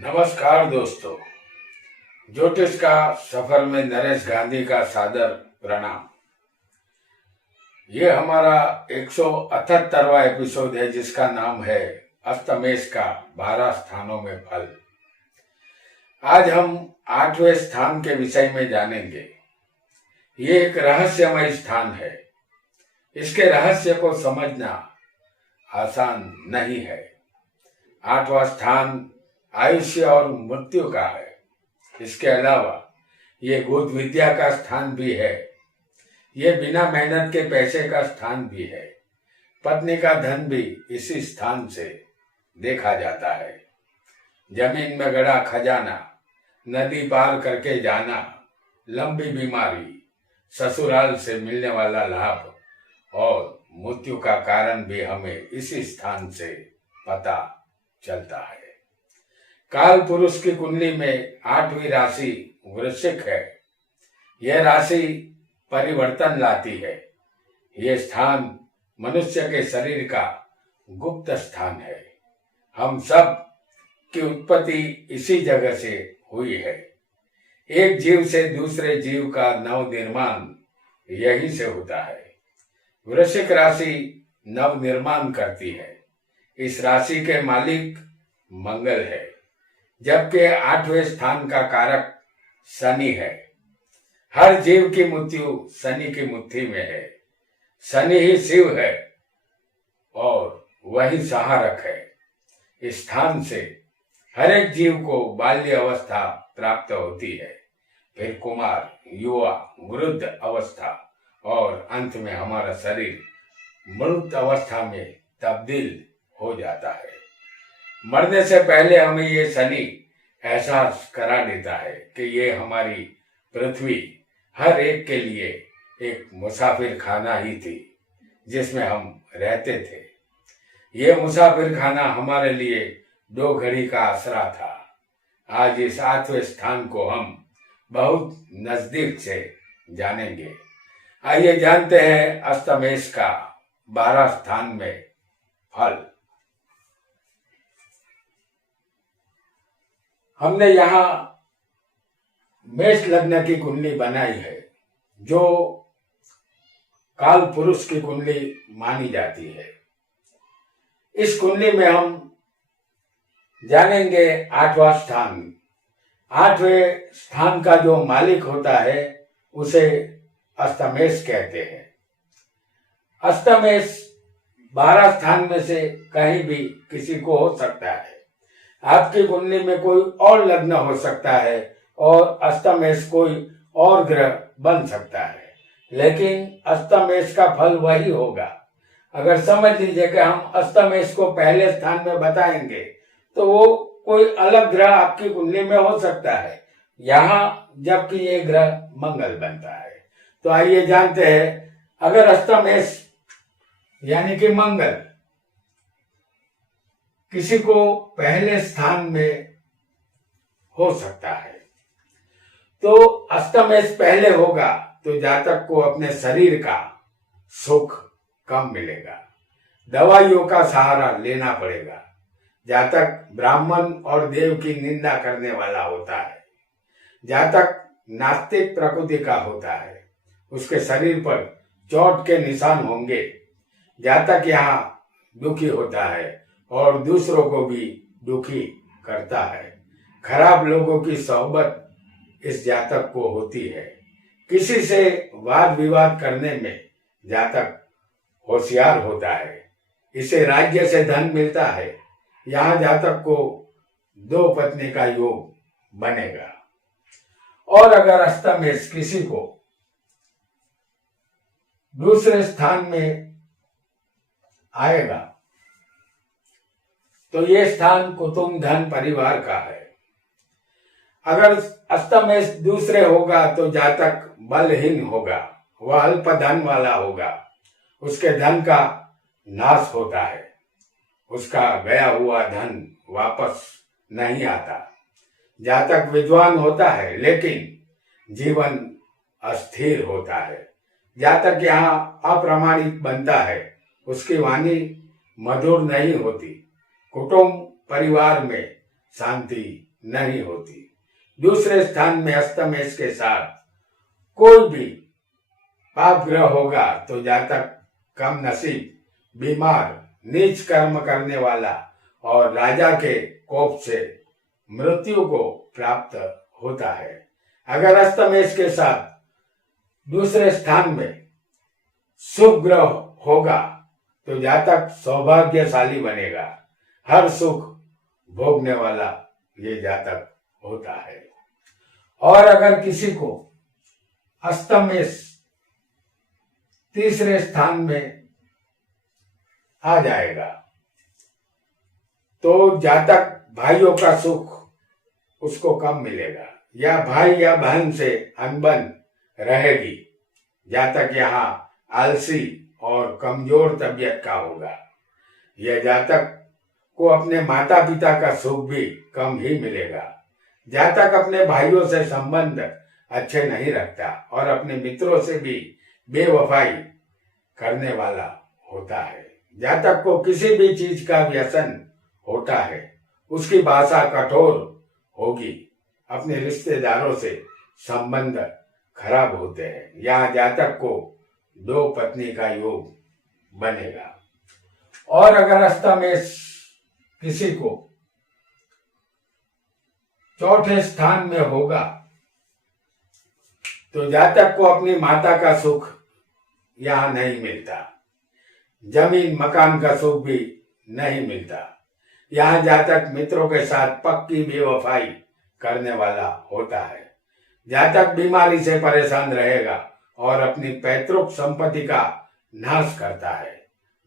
नमस्कार दोस्तों, ज्योतिष का सफर में नरेश गांधी का सादर प्रणाम। ये हमारा 178वां एपिसोड है जिसका नाम है अस्तमेश का 12 स्थानों में फल। आज हम 8वें स्थान के विषय में जानेंगे। ये एक रहस्यमय स्थान है। इसके रहस्य को समझना आसान नहीं है। 8वां स्थान आयुष्य और मृत्यु का है। इसके अलावा ये गुद विद्या का स्थान भी है। ये बिना मेहनत के पैसे का स्थान भी है। पत्नी का धन भी इसी स्थान से देखा जाता है। जमीन में गड़ा खजाना, नदी पार करके जाना, लंबी बीमारी, ससुराल से मिलने वाला लाभ और मृत्यु का कारण भी हमें इसी स्थान से पता चलता है। काल पुरुष की कुंडली में 8वीं राशि वृश्चिक है। यह राशि परिवर्तन लाती है। यह स्थान मनुष्य के शरीर का गुप्त स्थान है। हम सब की उत्पत्ति इसी जगह से हुई है। एक जीव से दूसरे जीव का नव निर्माण यहीं से होता है। वृश्चिक राशि नव निर्माण करती है। इस राशि के मालिक मंगल है, जबकि 8वें स्थान का कारक शनि है। हर जीव की मृत्यु शनि की मुट्ठी में है। शनि ही शिव है और वही संहारक है। इस स्थान से हर एक जीव को बाल्य अवस्था प्राप्त होती है, फिर कुमार, युवा, वृद्ध अवस्था और अंत में हमारा शरीर मृत अवस्था में तब्दील हो जाता है। मरने से पहले हमें ये शनि एहसास करा देता है कि ये हमारी पृथ्वी हर एक के लिए एक मुसाफिर खाना ही थी जिसमें हम रहते थे। ये मुसाफिर खाना हमारे लिए 2 घड़ी का आसरा था। आज इस 8वें स्थान को हम बहुत नजदीक से जानेंगे। आइए जानते हैं अस्तमेश का 12 स्थान में फल। हमने यहाँ मेष लग्न की कुंडली बनाई है जो काल पुरुष की कुंडली मानी जाती है। इस कुंडली में हम जानेंगे 8वां स्थान। 8वें स्थान का जो मालिक होता है उसे अस्तमेश कहते हैं। अस्तमेश 12 स्थान में से कहीं भी किसी को हो सकता है। आपकी कुंडली में कोई और लग्न हो सकता है और अस्तमेश कोई और ग्रह बन सकता है, लेकिन अस्तमेश का फल वही होगा। अगर समझ लीजिए कि हम अस्तमेश को पहले स्थान में बताएंगे तो वो कोई अलग ग्रह आपकी कुंडली में हो सकता है, यहाँ जबकि ये ग्रह मंगल बनता है। तो आइए जानते हैं, अगर अस्तमेश यानी कि मंगल किसी को पहले स्थान में हो सकता है तो अस्तमेश पहले होगा तो जातक को अपने शरीर का सुख कम मिलेगा, दवाइयों का सहारा लेना पड़ेगा। जातक ब्राह्मण और देव की निंदा करने वाला होता है। जातक नास्तिक प्रकृति का होता है। उसके शरीर पर चोट के निशान होंगे। जातक यहाँ दुखी होता है और दूसरों को भी दुखी करता है। खराब लोगों की सोहबत इस जातक को होती है। किसी से वाद विवाद करने में जातक होशियार होता है। इसे राज्य से धन मिलता है। यहाँ जातक को 2 पत्नी का योग बनेगा। और अगर अस्तमेश किसी को दूसरे स्थान में आएगा तो ये स्थान कुटुंब, धन, परिवार का है। अगर अस्तमेश दूसरे होगा तो जातक बलहीन होगा, वह अल्प धन वाला होगा। उसके धन का नाश होता है। उसका गया हुआ धन वापस नहीं आता। जातक विद्वान होता है लेकिन जीवन अस्थिर होता है। जातक यहाँ अप्रामाणिक बनता है। उसकी वाणी मधुर नहीं होती। कुटुंब परिवार में शांति नहीं होती। दूसरे स्थान में अस्तमेश के साथ कोई भी पाप ग्रह होगा तो जातक कम नसीब, बीमार, नीच कर्म करने वाला और राजा के कोप से मृत्यु को प्राप्त होता है। अगर अस्तमेश के साथ दूसरे स्थान में शुभ ग्रह होगा तो जातक सौभाग्यशाली बनेगा, हर सुख भोगने वाला ये जातक होता है। और अगर किसी को अस्तमेश तीसरे स्थान में आ जाएगा तो जातक भाइयों का सुख उसको कम मिलेगा, या भाई या बहन से अनबन रहेगी। जातक यहाँ आलसी और कमजोर तबीयत का होगा। यह जातक को अपने माता पिता का सुख भी कम ही मिलेगा। जातक अपने भाइयों से संबंध अच्छे नहीं रखता और अपने मित्रों से भी बेवफाई करने वाला होता है। जातक को किसी भी चीज का व्यसन होता है, उसकी भाषा कठोर होगी, अपने रिश्तेदारों से संबंध खराब होते हैं। यहाँ जातक को 2 पत्नी का योग बनेगा। और अगर अस्तमेश किसी को चौथे स्थान में होगा तो जातक को अपनी माता का सुख यहाँ नहीं मिलता, जमीन मकान का सुख भी नहीं मिलता। यहाँ जातक मित्रों के साथ पक्की बेवफाई करने वाला होता है। जातक बीमारी से परेशान रहेगा और अपनी पैतृक संपत्ति का नाश करता है।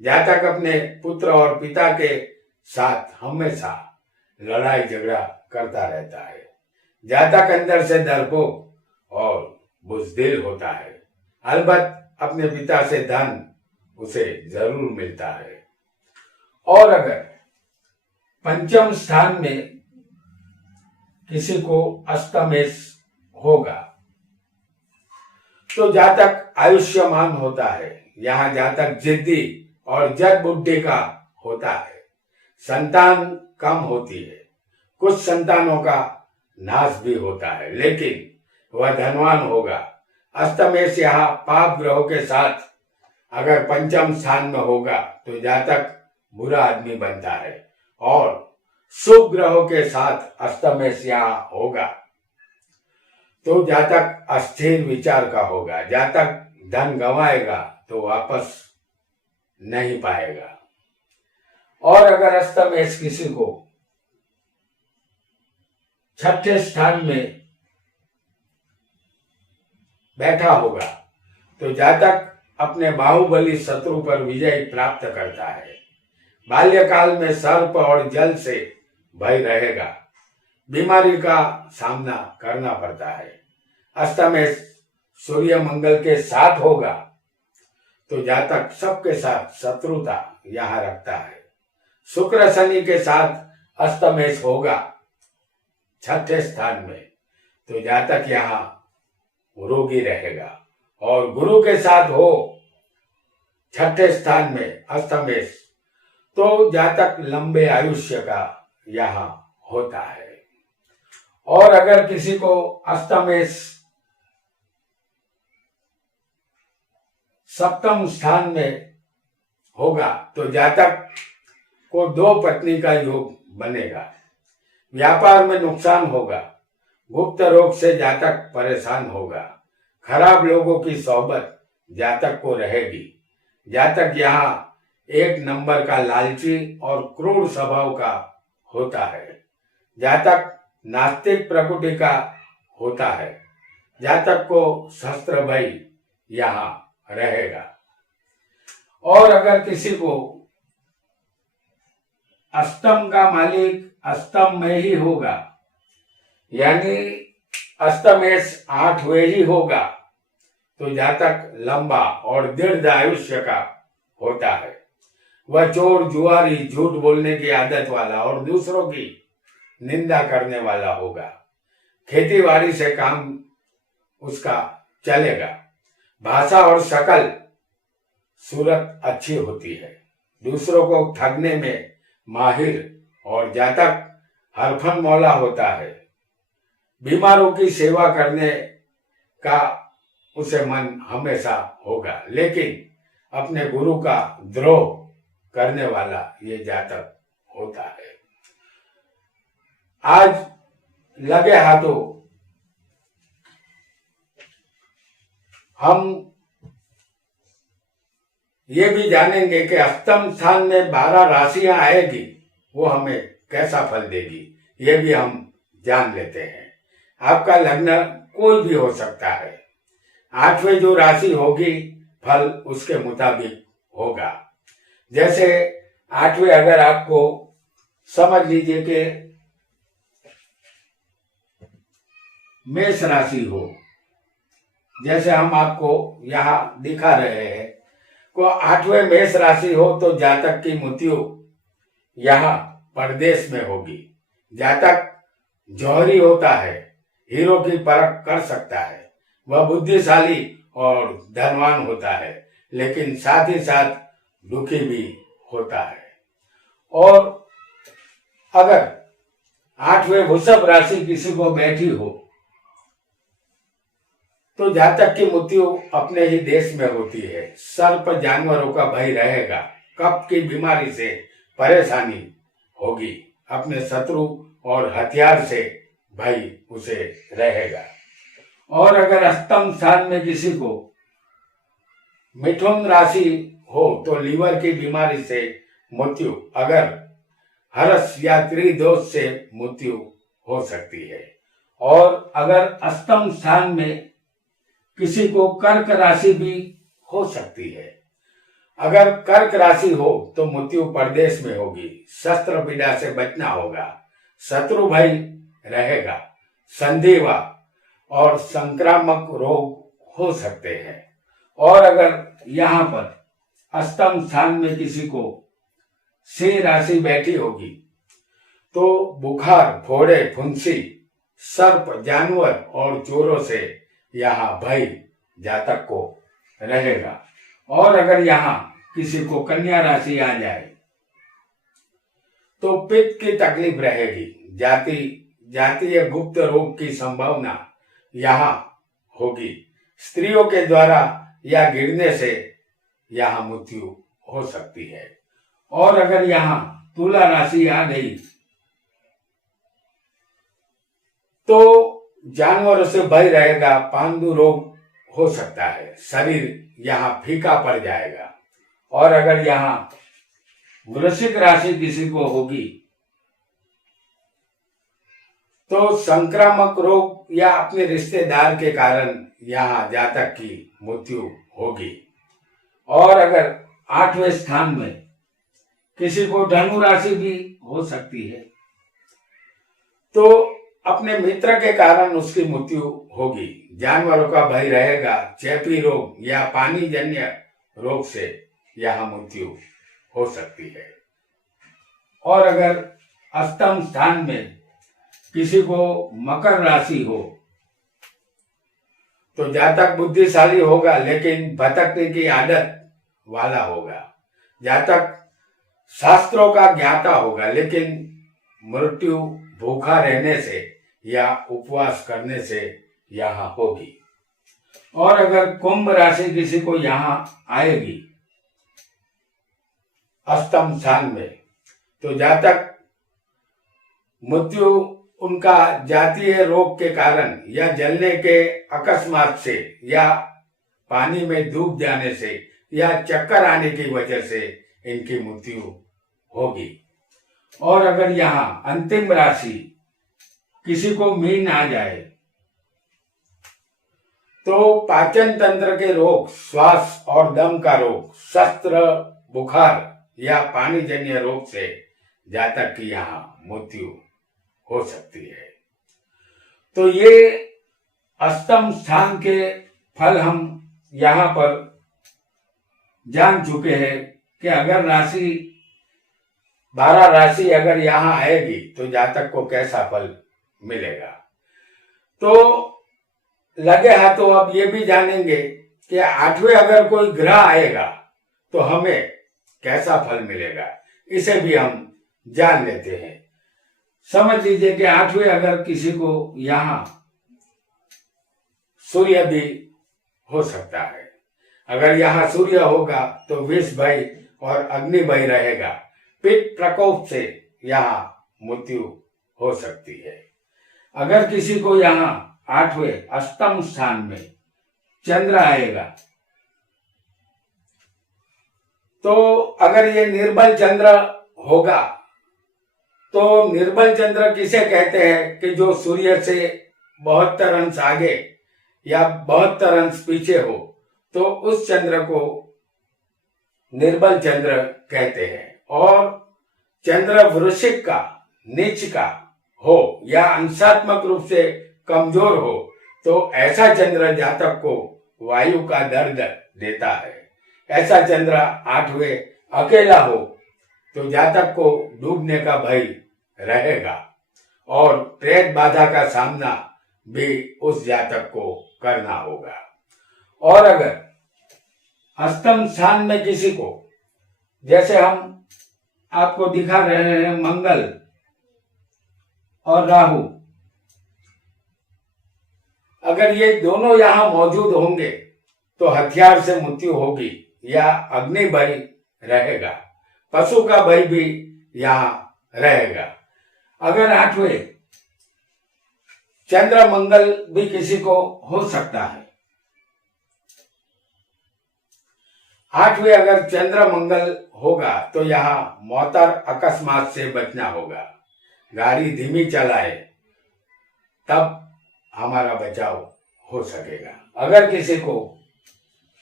जातक अपने पुत्र और पिता के साथ हमेशा लड़ाई झगड़ा करता रहता है। जातक अंदर से डरपोक और बुजदिल होता है। अलबत्त अपने पिता से धन उसे जरूर मिलता है। और अगर पंचम स्थान में किसी को अस्तमेश होगा तो जातक आयुष्यमान होता है। यहाँ जातक जिद्दी और जद बुद्धि का होता है। संतान कम होती है, कुछ संतानों का नाश भी होता है, लेकिन वह धनवान होगा। अस्तमेश यहाँ पाप ग्रहों के साथ अगर पंचम स्थान में होगा तो जातक बुरा आदमी बनता है, और शुभ ग्रहों के साथ अस्तमेश यहाँ होगा तो जातक अस्थिर विचार का होगा। जातक धन गंवाएगा तो वापस नहीं पाएगा। और अगर अस्तमेश किसी को छठे स्थान में बैठा होगा तो जातक अपने बाहुबली शत्रु पर विजय प्राप्त करता है। बाल्यकाल में सर्प और जल से भय रहेगा, बीमारी का सामना करना पड़ता है। अस्तमेश सूर्य मंगल के साथ होगा तो जातक सबके साथ शत्रुता यहाँ रखता है। शुक्र शनि के साथ अस्तमेश होगा छठे स्थान में तो जातक यहाँ रोगी रहेगा, और गुरु के साथ हो छठे स्थान में अस्तमेश तो जातक लंबे आयुष्य का यहाँ होता है। और अगर किसी को अस्तमेश सप्तम स्थान में होगा तो जातक को 2 पत्नी का योग बनेगा। व्यापार में नुकसान होगा, गुप्त रोग से जातक परेशान होगा, खराब लोगों की सोहबत जातक को रहेगी। जातक यहाँ 1 नंबर का लालची और क्रूर स्वभाव का होता है। जातक नास्तिक प्रकृति का होता है। जातक को शस्त्र भय यहाँ रहेगा। और अगर किसी को अष्टम का मालिक अष्टम में ही होगा, यानी अस्तमेश 8वें ही होगा तो जातक लंबा और दीर्घ आयुष्य का होता है। वह चोर, जुआरी, झूठ बोलने की आदत वाला और दूसरों की निंदा करने वाला होगा। खेती बाड़ी से काम उसका चलेगा। भाषा और शकल सूरत अच्छी होती है। दूसरों को ठगने में माहिर, और जातक हरफन मौला होता है। बीमारों की सेवा करने का उसे मन हमेशा होगा, लेकिन अपने गुरु का द्रोह करने वाला ये जातक होता है। आज लगे हाथों हम ये भी जानेंगे कि अष्टम स्थान में 12 राशियां आएगी, वो हमें कैसा फल देगी, ये भी हम जान लेते हैं। आपका लग्न कोई भी हो सकता है, 8वें जो राशि होगी फल उसके मुताबिक होगा। जैसे 8वें अगर आपको समझ लीजिए कि मेष राशि हो, जैसे हम आपको यहाँ दिखा रहे हैं, को 8वें मेष राशि हो तो जातक की मृत्यु यहाँ परदेश में होगी। जातक जौहरी होता है, हीरो की परख कर सकता है, वह बुद्धिशाली और धनवान होता है, लेकिन साथ ही साथ दुखी भी होता है। और अगर 8वें वृषभ राशि किसी को बैठी हो तो जातक की मृत्यु अपने ही देश में होती है। सर्प जानवरों का भय रहेगा, कफ की बीमारी से परेशानी होगी, अपने शत्रु और हथियार से भय उसे रहेगा। और अगर अष्टम स्थान में किसी को मिथुन राशि हो तो लीवर की बीमारी से मृत्यु, अगर हर्ष या त्रिदोष से मृत्यु हो सकती है। और अगर अष्टम स्थान में किसी को कर्क राशि भी हो सकती है। अगर कर्क राशि हो तो मृत्यु परदेश में होगी, शस्त्र पीड़ा से बचना होगा, शत्रु भय रहेगा, संधिवा और संक्रामक रोग हो सकते हैं। और अगर यहाँ पर अष्टम स्थान में किसी को सिंह राशि बैठी होगी तो बुखार, फोड़े, फुंसी, सर्प, जानवर और चोरों से यहाँ भय जातक को रहेगा। और अगर यहाँ किसी को कन्या राशि आ जाए तो पित्त की तकलीफ रहेगी, जातीय गुप्त रोग की संभावना यहाँ होगी, स्त्रियों के द्वारा या गिरने से यहाँ मृत्यु हो सकती है। और अगर यहाँ तुला राशि आ गई तो जानवरों से भय रहेगा, पांडु रोग हो सकता है, शरीर यहाँ फीका पड़ जाएगा। और अगर यहाँ वृश्चिक राशि किसी को होगी तो संक्रामक रोग या अपने रिश्तेदार के कारण यहाँ जातक की मृत्यु होगी। और अगर 8वें स्थान में किसी को धनु राशि भी हो सकती है तो अपने मित्र के कारण उसकी मृत्यु होगी, जानवरों का भय रहेगा, चेपी रोग या पानी जन्य रोग से यहाँ मृत्यु हो सकती है। और अगर अष्टम स्थान में किसी को मकर राशि हो तो जातक बुद्धिशाली होगा, लेकिन भटकने की आदत वाला होगा। जातक शास्त्रों का ज्ञाता होगा, लेकिन मृत्यु भूखा रहने से या उपवास करने से यहाँ होगी। और अगर कुंभ राशि किसी को यहाँ आएगी अष्टम स्थान में तो जातक मृत्यु उनका जातीय रोग के कारण या जलने के अकस्मात से या पानी में डूब जाने से या चक्कर आने की वजह से इनकी मृत्यु होगी। और अगर यहाँ अंतिम राशि किसी को मीन आ जाए तो पाचन तंत्र के रोग, श्वास और दम का रोग, शस्त्र, बुखार या पानी जन्य रोग से जातक की यहाँ मृत्यु हो सकती है। तो ये अष्टम स्थान के फल हम यहाँ पर जान चुके हैं कि अगर 12 राशि अगर यहाँ आएगी तो जातक को कैसा फल मिलेगा। तो लगे हाथों अब ये भी जानेंगे कि 8वें अगर कोई ग्रह आएगा तो हमें कैसा फल मिलेगा, इसे भी हम जान लेते हैं। समझ लीजिए कि 8वें अगर किसी को यहाँ सूर्य भी हो सकता है। अगर यहाँ सूर्य होगा तो विष भय और अग्नि भय रहेगा। पित्त प्रकोप से यहाँ मृत्यु हो सकती है। अगर किसी को यहाँ 8वें अष्टम स्थान में चंद्र आएगा तो अगर ये निर्बल चंद्र होगा, तो निर्बल चंद्र किसे कहते हैं कि जो सूर्य से 72 अंश आगे या 72 अंश पीछे हो, तो उस चंद्र को निर्बल चंद्र कहते हैं। और चंद्र वृश्चिक का, नीच का हो या अंशात्मक रूप से कमजोर हो तो ऐसा चंद्र जातक को वायु का दर्द देता है। ऐसा चंद्र 8वें अकेला हो तो जातक को डूबने का भय रहेगा और प्रेत बाधा का सामना भी उस जातक को करना होगा। और अगर अष्टम स्थान में किसी को, जैसे हम आपको दिखा रहे हैं मंगल और राहु, अगर ये दोनों यहां मौजूद होंगे तो हथियार से मृत्यु होगी या अग्नि भय रहेगा, पशु का भय भी यहां रहेगा। अगर 8वें चंद्र मंगल भी किसी को हो सकता है। 8वें अगर चंद्र मंगल होगा तो यहाँ मोटर अकस्मात से बचना होगा। गाड़ी धीमी चलाए तब हमारा बचाव हो सकेगा। अगर किसी को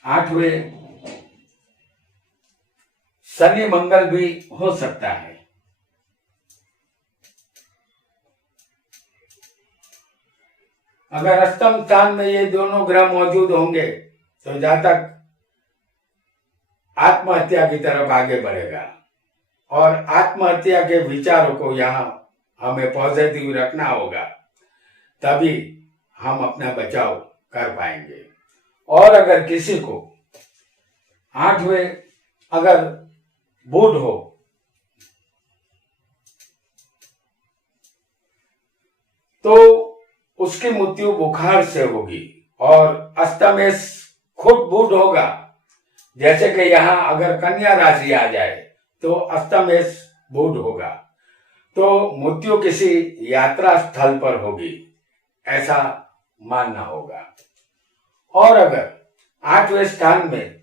8वें शनि मंगल भी हो सकता है। अगर अष्टम स्थान में ये दोनों ग्रह मौजूद होंगे तो जातक आत्महत्या की तरफ आगे बढ़ेगा और आत्महत्या के विचारों को यहाँ हमें पॉजिटिव रखना होगा, तभी हम अपना बचाव कर पाएंगे। और अगर किसी को 8वें अगर बुध हो तो उसकी मृत्यु बुखार से होगी। और अष्टमेश खुद बुध होगा, जैसे कि यहाँ अगर कन्या राशि आ जाए तो अष्टमेश बुध होगा, तो मृत्यु किसी यात्रा स्थल पर होगी, ऐसा मानना होगा। और अगर 8वें स्थान में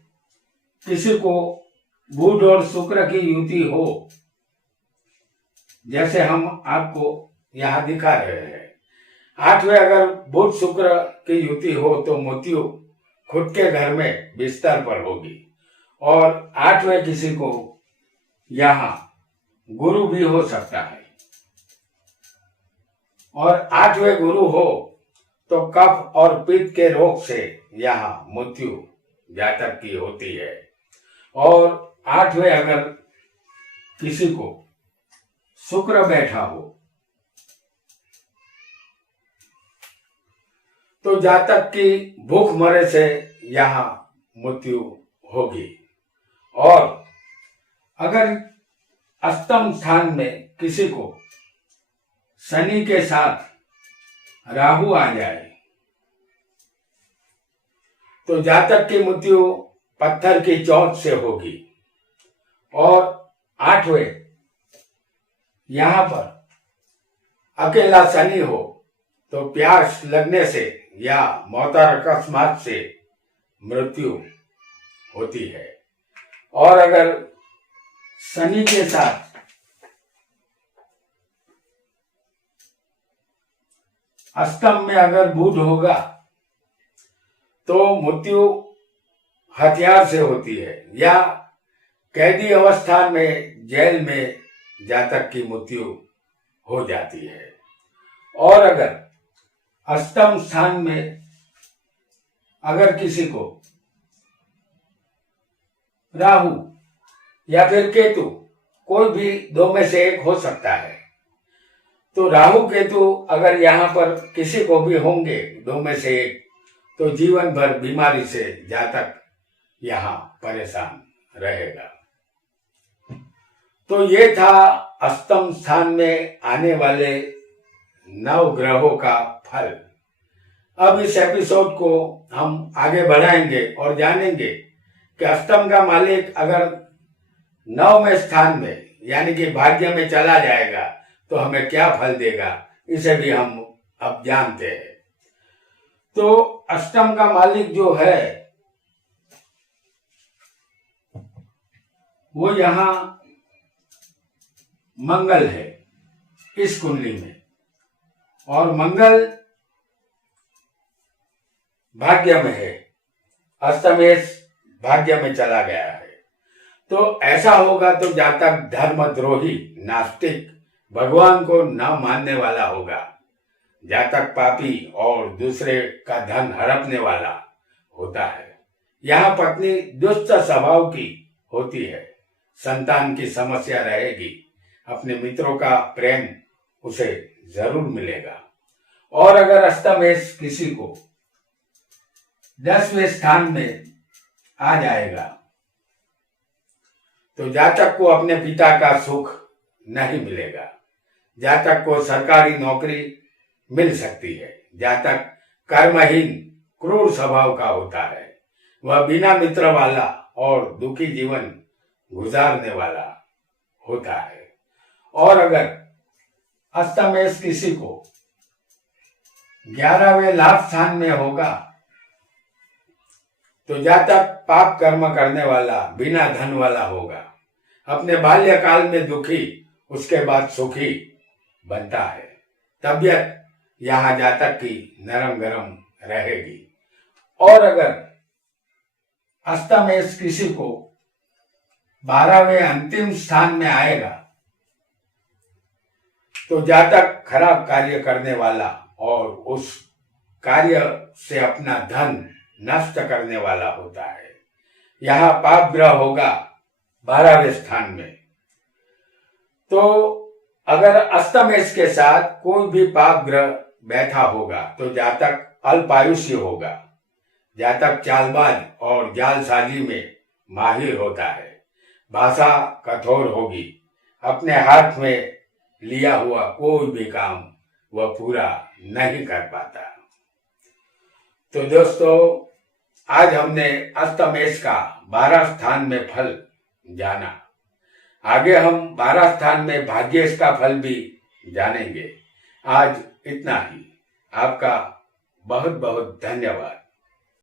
किसी को बुध और शुक्र की युति हो, जैसे हम आपको यहाँ दिखा रहे हैं, 8वें अगर बुध शुक्र की युति हो तो मृत्यु खुद के घर में बिस्तर पर होगी। और 8वें किसी को यहाँ गुरु भी हो सकता है। और 8वें गुरु हो तो कफ और पित्त के रोग से यहाँ मृत्यु जातक की होती है। और 8वें अगर किसी को शुक्र बैठा हो तो जातक की भूख मरे से यहाँ मृत्यु होगी। और अगर अष्टम स्थान में किसी को शनि के साथ राहु आ जाए तो जातक की मृत्यु पत्थर की चोट से होगी। और 8वें यहाँ पर अकेला शनि हो तो प्यास लगने से या मोटर अकस्मात से मृत्यु होती है। और अगर शनि के साथ अष्टम में अगर बुध होगा तो मृत्यु हथियार से होती है या कैदी अवस्था में जेल में जातक की मृत्यु हो जाती है। और अगर अष्टम स्थान में अगर किसी को राहु या फिर केतु, कोई भी दो में से एक हो सकता है, तो राहु केतु अगर यहाँ पर किसी को भी होंगे दो में से एक, तो जीवन भर बीमारी से जातक यहाँ परेशान रहेगा। तो ये था अष्टम स्थान में आने वाले 9 ग्रहों का फल। अब इस एपिसोड को हम आगे बढ़ाएंगे और जानेंगे कि अष्टम का मालिक अगर 9वें स्थान में यानी कि भाग्य में चला जाएगा तो हमें क्या फल देगा, इसे भी हम अब जानते हैं। तो अष्टम का मालिक जो है वो यहां मंगल है इस कुंडली में, और मंगल भाग्य में है, अष्टमेश भाग्य में चला गया है। तो ऐसा होगा तो जातक धर्मद्रोही, नास्तिक, भगवान को न मानने वाला होगा, जातक पापी और दूसरे का धन हड़पने वाला होता है। यहाँ पत्नी दुष्ट स्वभाव की होती है, संतान की समस्या रहेगी, अपने मित्रों का प्रेम उसे जरूर मिलेगा। और अगर अष्टमेश किसी को 10वें स्थान में आ जाएगा तो जातक को अपने पिता का सुख नहीं मिलेगा, जातक को सरकारी नौकरी मिल सकती है, जातक कर्महीन क्रूर स्वभाव का होता है, वह बिना मित्र वाला और दुखी जीवन गुजारने वाला होता है। और अगर अष्टमेश किसी को 11वें लाभ स्थान में होगा तो जातक पाप कर्म करने वाला, बिना धन वाला होगा, अपने बाल्यकाल में दुखी, उसके बाद सुखी बनता है, तबीयत यहाँ जातक की नरम गरम रहेगी। और अगर अष्टमेश किसी को 12वें अंतिम स्थान में आएगा तो जातक खराब कार्य करने वाला और उस कार्य से अपना धन नष्ट करने वाला होता है। यहाँ पाप ग्रह होगा 12वें स्थान में। तो अगर अष्टमेश के साथ कोई भी पाप ग्रह बैठा होगा तो जातक अल्पायुष्य होगा, जातक चालबाज और जालसाजी में माहिर होता है, भाषा कठोर होगी, अपने हाथ में लिया हुआ कोई भी काम वह पूरा नहीं कर पाता। तो दोस्तों, आज हमने अष्टमेश का 12 स्थान में फल जाना। आगे हम 12 स्थान में भाग्येश का फल भी जानेंगे। आज इतना ही। आपका बहुत बहुत धन्यवाद।